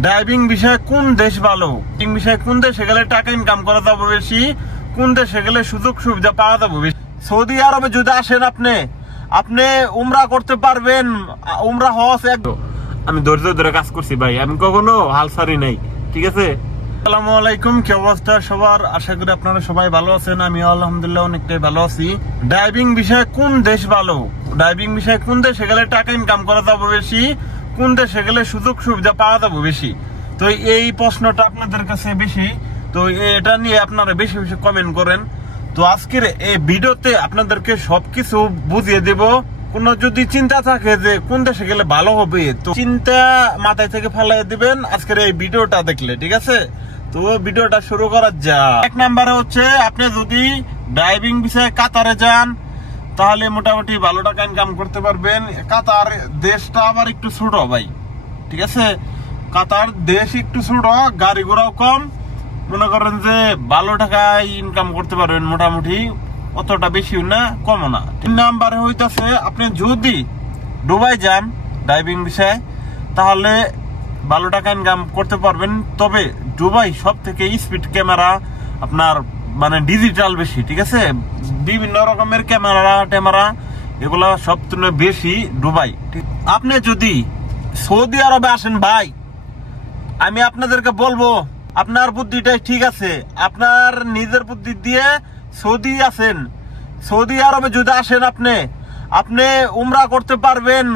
Driving বিষয়ে কোন দেশ ভালো, ড্রাইভিং বিষয়ে কোন দেশে গেলে টাকা ইনকাম করা যাবে বেশি, কোন দেশে গেলে সুযোগ সুবিধা পাওয়া যাবে বেশি। সৌদি আরবে যদি আসেন আপনি উমরা করতে পারবেন, উমরা হজ একদম। আমি ধৈর্য ধরে কাজ করছি ভাই, আমি কখনো হাল ছাড়ি নাই, ঠিক আছে। আসসালামু আলাইকুম, কি অবস্থা সবার? আশা করি আপনারা সবাই ভালো আছেন। আমি আলহামদুলিল্লাহ অনেকটাই ভালো আছি। ড্রাইভিং বিষয়ে কোন দেশ ভালো, ড্রাইভিং বিষয়ে কোন দেশে গেলে টাকা ইনকাম করা যাবে বেশি, কোন দেশে গেলে সুযোগ সুবিধা পাওয়া যাবে বেশি। তো এই প্রশ্নটা আপনাদের কাছে বেশি, তো এটা নিয়ে আপনারা বেশি বেশি কমেন্ট করেন। তো আজকের এই ভিডিওতে আপনাদেরকে সবকিছু বুঝিয়ে দেব। কোন যদি চিন্তা থাকে যে কোন দেশে গেলে ভালো হবে, তো চিন্তা মাথায় থেকে ফেলাই দিবেন আজকের এই ভিডিওটা দেখলে, ঠিক আছে। তো ভিডিওটা শুরু করা যাক। এক নম্বরে হচ্ছে, আপনি যদি ড্রাইভিং বিষয়ে কাতারে যান তাহলে মোটামুটি ভালো টাকা ইনকাম করতে পারবেন। কাতার দেশটা আবার একটু ছোট ভাই, ঠিক আছে। কাতার দেশ একটু ছোট, গাড়ি ঘোড়াও কম, মনে করেন যে ভালো টাকা ইনকাম করতে পারবেন মোটামুটি, অতটা বেশি না কমও না। 3 নাম্বারে হইতাছে, আপনি যদি দুবাই যান ড্রাইভিং বিষয়ে তাহলে ভালো টাকা ইনকাম করতে পারবেন। তবে দুবাই সব থেকে স্পিড ক্যামেরা আপনার মানে ডিজিটাল বেশি, ঠিক আছে। বিভিন্ন রকমের ক্যামেরা এগুলা সব থেকে বেশি দুবাই। আপনি যদি সৌদি আরবে আসেন ভাই, আমি আপনাদেরকে বলবো আপনার বুদ্ধিটাই ঠিক আছে, আপনার নিজের বুদ্ধি দিয়ে সৌদি আছেন। সৌদি আরবে যদি আসেন আপনি উমরা করতে পারবেন,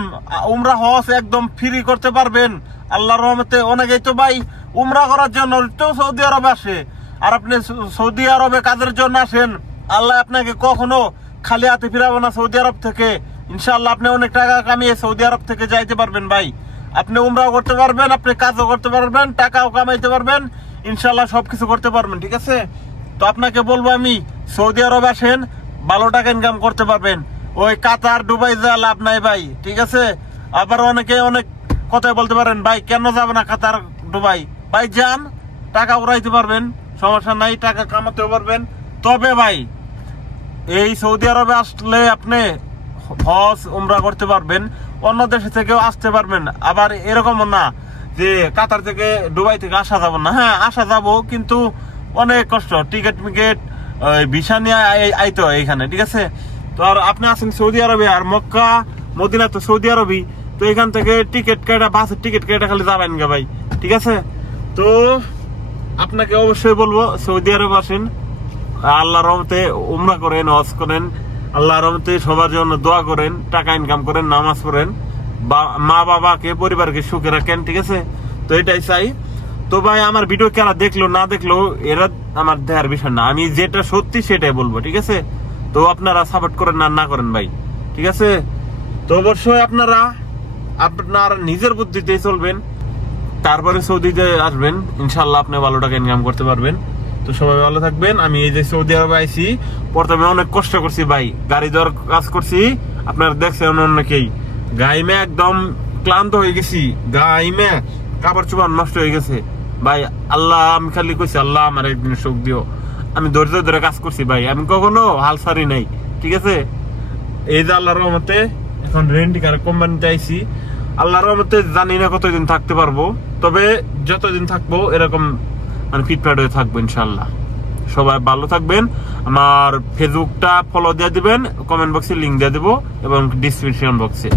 উমরা হজ একদম ফ্রি করতে পারবেন আল্লাহর রহমতে। অনেকেই তো ভাই উমরা করার জন্য সৌদি আরবে আসে, আর আপনি সৌদি আরবে কাজের জন্য আসেন, আল্লাহ আপনাকে কখনো খালি হাতে ফিরাবো না সৌদি আরব থেকে। ইনশাআল্লাহ আপনি অনেক টাকা কামিয়ে সৌদি আরব থেকে যাইতে পারবেন ভাই। আপনি উমরাও করতে পারবেন, আপনি কাজও করতে পারবেন, টাকাও কামাইতে পারবেন, ইনশাআল্লাহ সবকিছু করতে পারবেন, ঠিক আছে। তো আপনাকে বলবো আমি, সৌদি আরব আসেন, ভালো টাকা ইনকাম করতে পারবেন। ওই কাতার দুবাই যা লাভ নাই ভাই, ঠিক আছে। আবার অনেকে অনেক কথাই বলতে পারেন, ভাই কেন যাবে না কাতার দুবাই? ভাই যান, টাকা উড়াইতে পারবেন, সমস্যা নাই, টাকা কামাতেও পারবেন। তবে ভাই এই সৌদি আরবে আসলে আপনি হজ উমরা করতে পারবেন, অন্য দেশে থেকেও আসতে পারবেন। আবার এরকমও না যে কাতার থেকে দুবাই থেকে আসা যাব না, হ্যাঁ আসা যাব, কিন্তু অনেক কষ্ট, টিকিট ভিসা নিয়ে আইতে হয় এখানে, ঠিক আছে। তো আর আপনি আছেন সৌদি আরবে, আর মক্কা মদিনা তো সৌদি আরবই, তো এখান থেকে টিকিট কেটে, বাসের টিকিট কেটে খালি যাবেন গে ভাই, ঠিক আছে। তো আপনাকে অবশ্যই বলবো সৌদি আরব আসেন, আল্লাহর রহমতে উমরা করেন, হজ করেন, আল্লাহর রহমতে সবার জন্য দোয়া করেন, টাকা ইনকাম করেন, নামাজ পড়েন, মা বাবাকে পরিবারকে সুখে রাখেন, ঠিক আছে। তো এটাই চাই। তো ভাই আমার ভিডিও কারা দেখলো না দেখলো এরা আমার দেখার বিষয় না, আমি যেটা সত্যি সেটাই বলবো, ঠিক আছে। তো আপনারা সাপোর্ট করেন না করেন ভাই, ঠিক আছে। তো অবশ্যই আপনারা আপনার নিজের বুদ্ধিতে চলবেন, তারপরে সৌদিতে আসবেন, ইনশাল্লাহ আপনি ভালো টাকা ইনকাম করতে পারবেন। তো সবাই ভালো থাকবেন। আমি এই যে সৌদি আরবে আইছি, প্রথমে অনেক কষ্ট করছি ভাই, গাড়ি দেওয়ার কাজ করছি, আপনারা দেখছেন অনেকেই, গাইমে একদম ক্লান্ত হয়ে গেছি, গাইমে কাপড় চোপড় নষ্ট হয়ে গেছে ভাই। আল্লাহ আমি খালি কইছি, আল্লাহ আমার একদিন সুখ দিও। আমি ধৈর্য ধরে কাজ করছি ভাই, আমি কখনো হাল ছাড়ি নাই, ঠিক আছে। এই যে আল্লাহর রহমতে এখন রেন্টি কার কোম্পানিতে আইছি, আল্লাহর রহমতে জানি না কতদিন থাকতে পারবো, তবে যতদিন থাকবো এরকম মানে ফিটফাট হয়ে থাকবো ইনশাল্লাহ। সবাই ভালো থাকবেন। আমার ফেসবুকটা ফলো দিয়ে দিবেন, কমেন্ট বক্সে লিঙ্ক দিয়ে দেবো এবং ডিসক্রিপশন বক্সে।